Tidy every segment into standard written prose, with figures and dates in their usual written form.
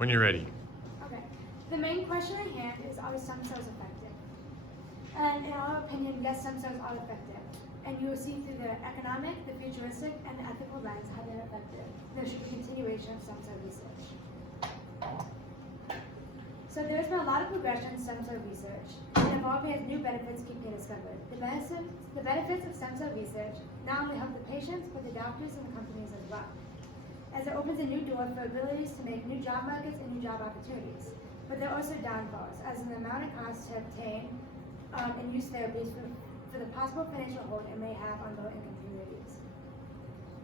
When you're ready. Okay. The main question at hand is, are stem cells effective? And in our opinion, yes, stem cells are effective. And you will see through the economic, the futuristic, and the ethical lens how they're effective. There should be continuation of stem cell research. So there's been a lot of progression in stem cell research, and evolving as new benefits keep being discovered. The benefits of stem cell research not only help the patients, but the doctors and the companies as well, as it opens a new door for abilities to make new job markets and new job opportunities. But there are also downfalls, as in the amount of costs to obtain and use therapies for the possible financial hold it may have on low-income communities.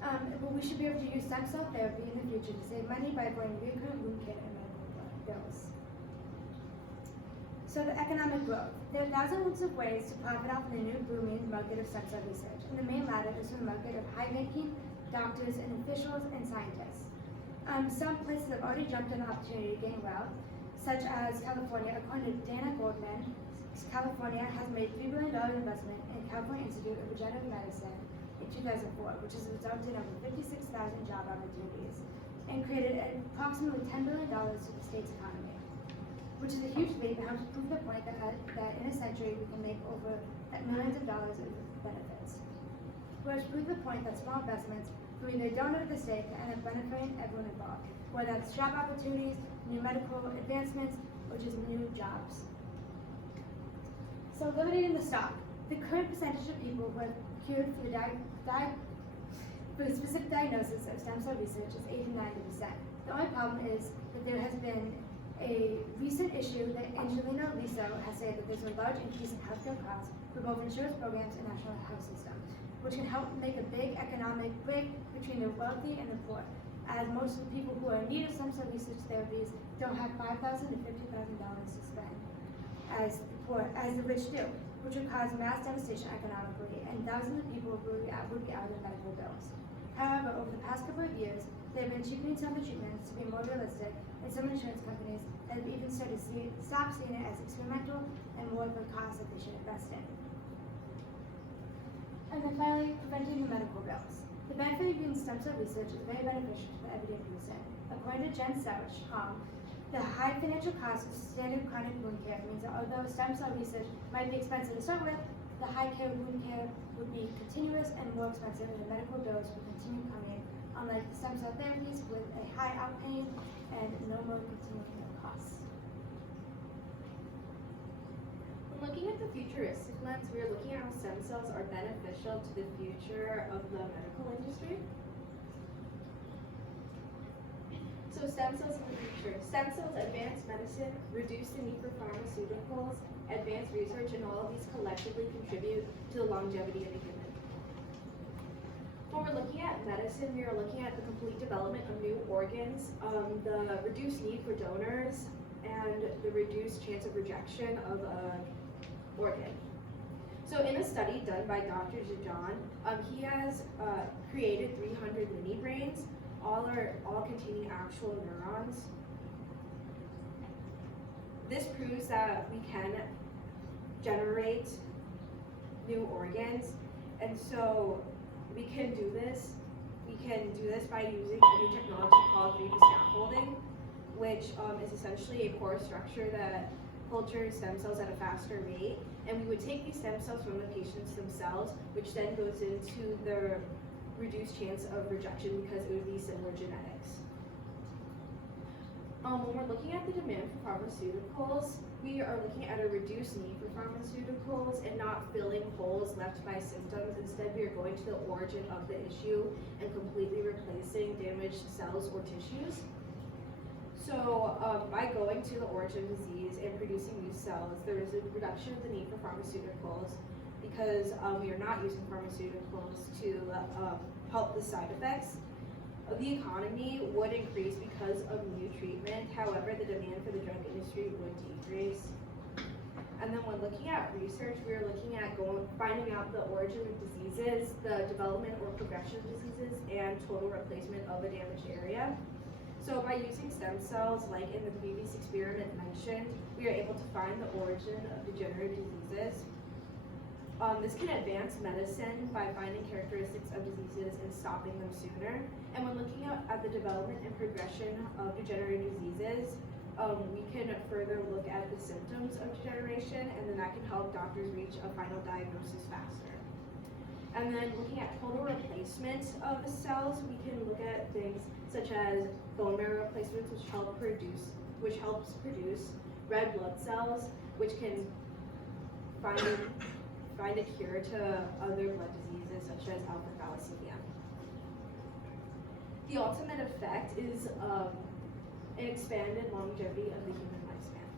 But we should be able to use stem cell therapy in the future to save money by avoiding recurrent wound care and medical bills. So the economic growth. There are thousands of ways to profit off in the new booming market of stem cell research, and the main ladder is the market of high-ranking doctors and officials and scientists. Some places have already jumped on the opportunity to gain wealth, such as California. According to Dana Goldman, California has made $3 billion investment in California Institute of Regenerative Medicine in 2004, which has resulted in over 56,000 job opportunities and created approximately $10 billion to the state's economy, which is a huge leap and helps prove the point that in a century we can make over millions of dollars of benefits. Which proves the point that small investments from either donor to the state can end up benefiting everyone involved, whether that's job opportunities, new medical advancements, or just new jobs. So eliminating the stock. The current percentage of people who are cured for a specific diagnosis of stem cell research is 80 to 90%. The only problem is that there has been a recent issue that Angelina Liso has said that there's a large increase in healthcare costs for both insurance programs and national health system, which can help make a big economic break between the wealthy and the poor, as most of the people who are in need of stem cell research therapies don't have $5,000 to $50,000 to spend, as the rich do, which would cause mass devastation economically, and thousands of people would be out of their medical bills. However, over the past couple of years, they've been cheapening some of the treatments to be more realistic, and some insurance companies have even started to stop seeing it as experimental and more of a cost that they should invest in. And then finally, preventing the medical bills. The benefit of using stem cell research is very beneficial to the everyday person. According to Jen Sauch, the high financial cost of standard chronic wound care means that although stem cell research might be expensive to start with, the high care wound care would be continuous and more expensive, and the medical bills would continue coming, unlike the stem cell therapies with a high outpaying and no more continuing costs. When looking at the futuristic lens, we are looking at how stem cells are beneficial to the future of the medical industry. So stem cells in the future. Stem cells advance medicine, reduce the need for pharmaceuticals, advance research, and all of these collectively contribute to the longevity of a human. When we're looking at medicine, we are looking at the complete development of new organs, the reduced need for donors, and the reduced chance of rejection of an organ. So in a study done by Dr. Jajan, he has created 300 mini brains, all containing actual neurons. This proves that we can generate new organs, and so we can do this. We can do this by using a new technology called 3D scaffolding, which is essentially a core structure that cultures stem cells at a faster rate. And we would take these stem cells from the patients themselves, which then goes into their reduced chance of rejection because it would be similar genetics. When we're looking at the demand for pharmaceuticals, we are looking at a reduced need for pharmaceuticals and not filling holes left by symptoms. Instead, we are going to the origin of the issue and completely replacing damaged cells or tissues. So by going to the origin of disease and producing new cells, there is a reduction of the need for pharmaceuticals because we are not using pharmaceuticals to help the side effects. The economy would increase because of new treatment. However, the demand for the drug industry would decrease. And then when looking at research, we are looking at finding out the origin of diseases, the development or progression of diseases, and total replacement of a damaged area. So by using stem cells, like in the previous experiment mentioned, we are able to find the origin of degenerative diseases. This can advance medicine by finding characteristics of diseases and stopping them sooner. And when looking at the development and progression of degenerative diseases, we can further look at the symptoms of degeneration, and then that can help doctors reach a final diagnosis faster. And then looking at total replacement of the cells, we can look at things such as bone marrow replacements, which helps produce red blood cells, which can find a cure to other blood diseases such as alpha thalassemia. The ultimate effect is an expanded longevity of the human lifespan.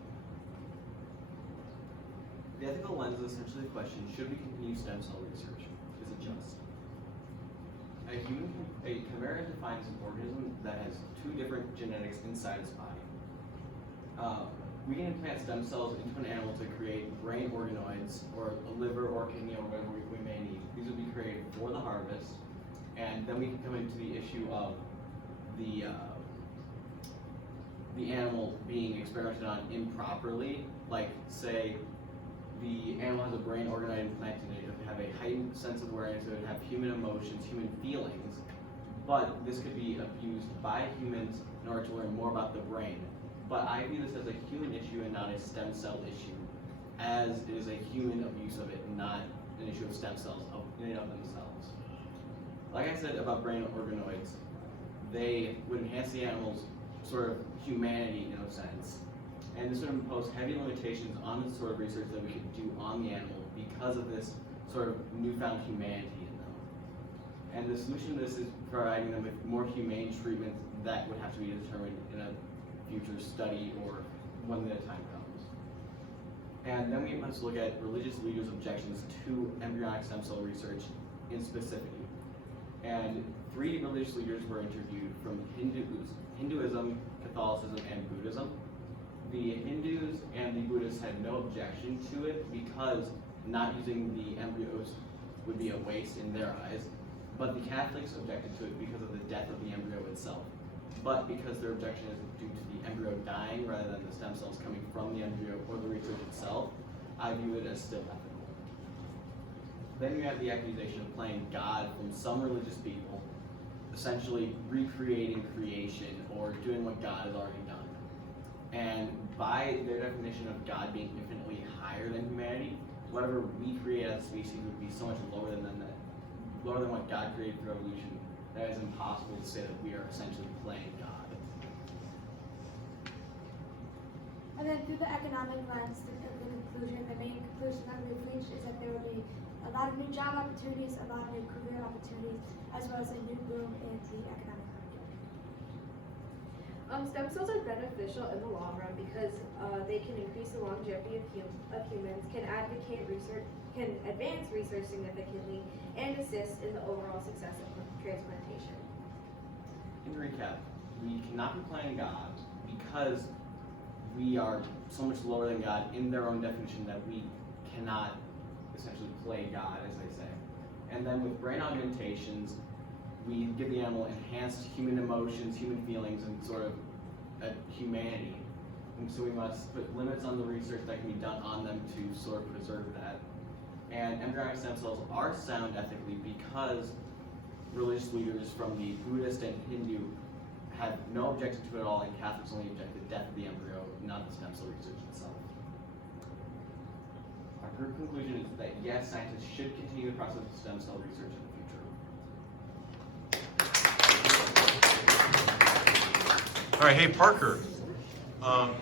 The ethical lens is essentially the question, should we continue stem cell research? Is it just? A chimera is defined as an organism that has two different genetics inside its body. We can implant stem cells into an animal to create brain organoids or a liver or kidney or whatever we may need. These will be created for the harvest, and then we can come into the issue of the animal being experimented on improperly. Like, say, the animal has a brain organoid implanted in it, it would have a heightened sense of awareness, it would have human emotions, human feelings, but this could be abused by humans in order to learn more about the brain. But I view this as a human issue and not a stem cell issue, as it is a human abuse of it, not an issue of stem cells in and of themselves. Like I said about brain organoids, they would enhance the animal's sort of humanity in a sense, and this would impose heavy limitations on the sort of research that we could do on the animal because of this sort of newfound humanity in them. And the solution to this is providing them with more humane treatment that would have to be determined in a future study or when the time comes. And then we must look at religious leaders' objections to embryonic stem cell research in specificity. And 3 religious leaders were interviewed from Hinduism, Catholicism, and Buddhism. The Hindus and the Buddhists had no objection to it because not using the embryos would be a waste in their eyes, but the Catholics objected to it because of the death of the embryo itself. But because their objection is due to the embryo dying rather than the stem cells coming from the embryo or the research itself, I view it as still ethical. Then you have the accusation of playing God from some religious people, essentially recreating creation or doing what God has already done. And by their definition of God being infinitely higher than humanity, whatever we create as a species would be so much lower than what God created through evolution, that it's impossible to say that we are essentially playing God. And then through the economic lens, the main conclusion that we've reached is that there will be a lot of new job opportunities, a lot of new career opportunities, as well as a new boom in the economic market. Stem cells are beneficial in the long run because they can increase the longevity of humans, can advance research significantly, and assist in the overall success of transplantation. In recap, we cannot be playing God because we are so much lower than God in their own definition that we cannot essentially play God, as they say. And then with brain augmentations, we give the animal enhanced human emotions, human feelings, and sort of a humanity. And so we must put limits on the research that can be done on them to sort of preserve that. And embryonic stem cells are sound ethically because religious leaders from the Buddhist and Hindu have no objection to it at all, and Catholics only object to the death of the embryo, not the stem cell research itself. Our group conclusion is that yes, scientists should continue the process of stem cell research in the future. All right, hey Parker,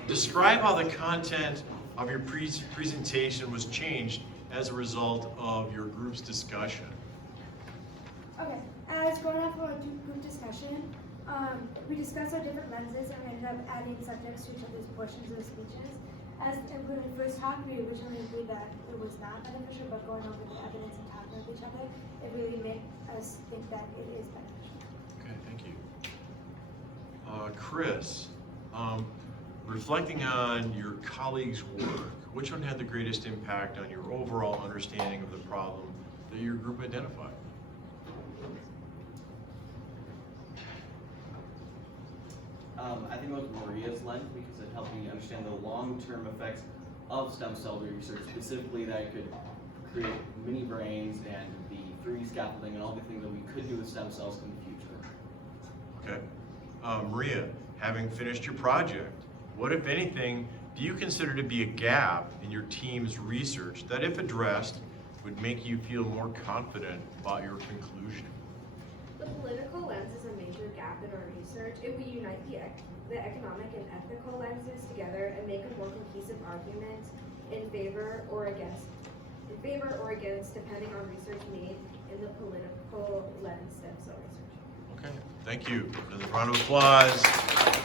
describe how the content of your presentation was changed as a result of your group's discussion. Okay, as going off of a group discussion, we discussed our different lenses and we ended up adding subjects to each of these portions of the speeches. As when we first talked, we originally agreed that it was not beneficial, but going over the evidence and talking with each other, it really made us think that it is beneficial. Okay, thank you. Chris, reflecting on your colleagues' work, which one had the greatest impact on your overall understanding of the problem that your group identified? I think it was Maria's lens because it helped me understand the long-term effects of stem cell research, specifically that it could create mini brains and the 3D scaffolding and all the things that we could do with stem cells in the future. Okay. Maria, having finished your project, what, if anything, do you consider to be a gap in your team's research that, if addressed, would make you feel more confident about your conclusion? The political lens is a major gap in our research. It will unite the economic and ethical lenses together and make a more cohesive argument in favor or against, depending on research made in the political lens stem cell research. Okay, thank you. Another round of applause.